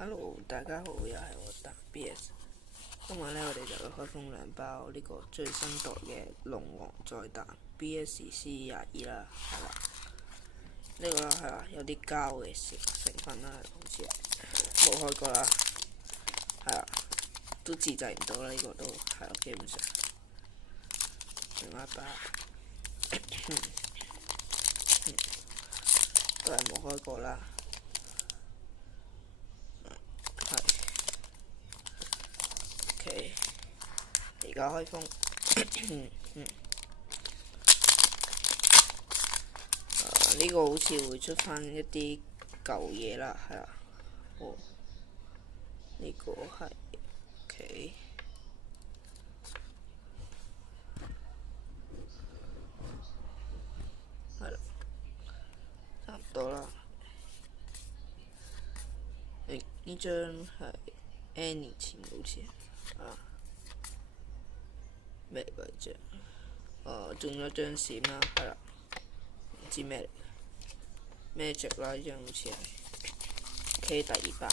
Hello，大家好，又係我達 BS。今日呢，我哋就會開封兩包呢個最新代嘅龍王再彈 BSC22啦，係啦。呢個啦係啦，有啲膠嘅成分啦，好似冇開過啦，係啦，都自製唔到啦，呢個都係啦，基本上。另外一包，都係冇開過啦。OK， 而家開封，呢個好似會出翻一啲舊嘢啦，係啦，呢個係 OK， 係啦，差唔多啦。呢張係 N 年前好似咩嚟㗎張？中咗張閃啦，係啦，唔知咩嚟嘅，咩值啦？呢張好似係 K 第2包。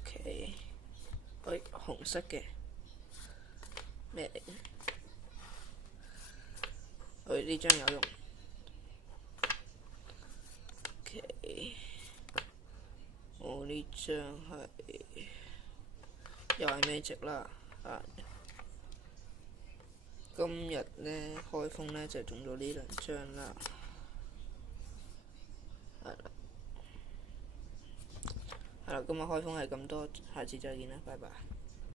OK， 喂，紅色嘅咩嚟？喂，呢張有用。OK， 我呢張係又係咩值啦？今日呢開封呢就中咗呢兩張啦，係啦，今日開封係咁多，下次再見啦，拜拜。